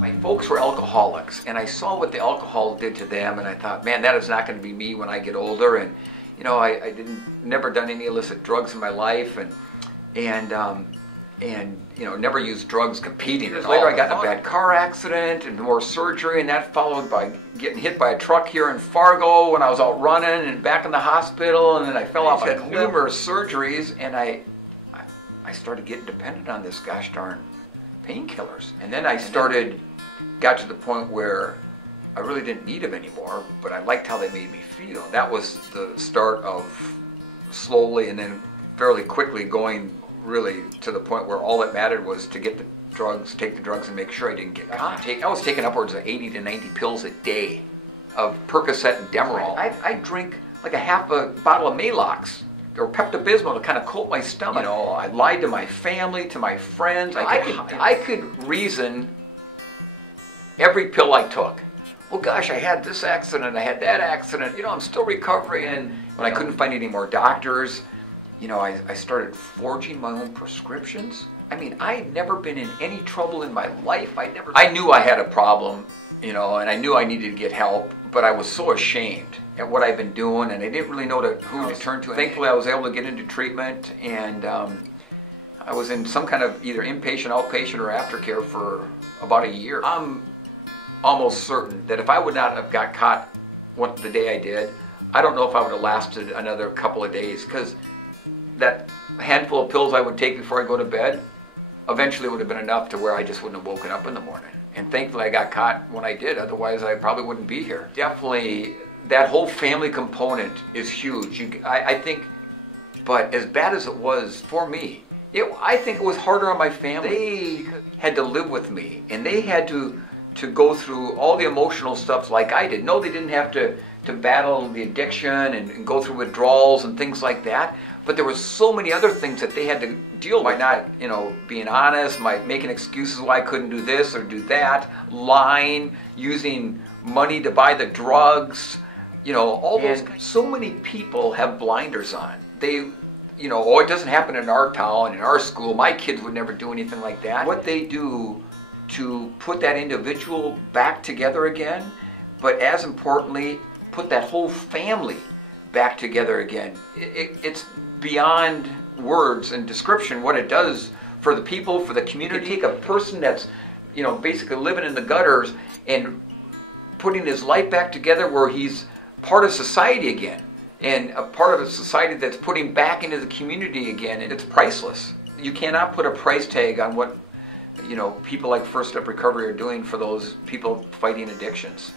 My folks were alcoholics, and I saw what the alcohol did to them, and I thought, man, that is not going to be me when I get older. And you know, I never done any illicit drugs in my life, and you know, never used drugs competing. Years later, I got in a bad car accident and more surgery, and that followed by getting hit by a truck here in Fargo when I was out running and back in the hospital, and then I fell off. I had numerous surgeries, and I started getting dependent on this gosh darn painkillers. And then I got to the point where I really didn't need them anymore, but I liked how they made me feel. That was the start of slowly and then fairly quickly going really to the point where all that mattered was to get the drugs, take the drugs, and make sure I didn't get caught. I was taking upwards of 80 to 90 pills a day of Percocet and Demerol. I'd drink like a half a bottle of Maalox or Pepto-Bismol to kind of coat my stomach. You know, I lied to my family, to my friends. I could reason every pill I took. Well, gosh, I had this accident, I had that accident. You know, I'm still recovering. And when I couldn't find any more doctors, you know, I started forging my own prescriptions. I mean, I had never been in any trouble in my life. I knew I had a problem, you know, and I knew I needed to get help, but I was so ashamed at what I've been doing, and I didn't really know who to turn to. Thankfully, I was able to get into treatment, and I was in some kind of either inpatient, outpatient, or aftercare for about a year. I'm almost certain that if I would not have got caught the day I did, I don't know if I would have lasted another couple of days, because that handful of pills I would take before I go to bed eventually would have been enough to where I just wouldn't have woken up in the morning. And thankfully I got caught when I did, otherwise I probably wouldn't be here. Definitely, that whole family component is huge. I think, but as bad as it was for me, I think it was harder on my family. They had to live with me, and they had to go through all the emotional stuff like I did. No, they didn't have to battle the addiction and go through withdrawals and things like that, but there were so many other things that they had to deal with. By not, you know, being honest, making excuses why I couldn't do this or do that, lying, using money to buy the drugs, you know, all those. So many people have blinders on. They, you know, oh, it doesn't happen in our town, in our school, my kids would never do anything like that. What they do to put that individual back together again, but as importantly, put that whole family back together again. It's beyond words and description what it does for the people, for the community. You take a person that's, you know, basically living in the gutters and putting his life back together where he's part of society again, and a part of a society that's putting back into the community again, and it's priceless. You cannot put a price tag on what, you know, people like First Step Recovery are doing for those people fighting addictions.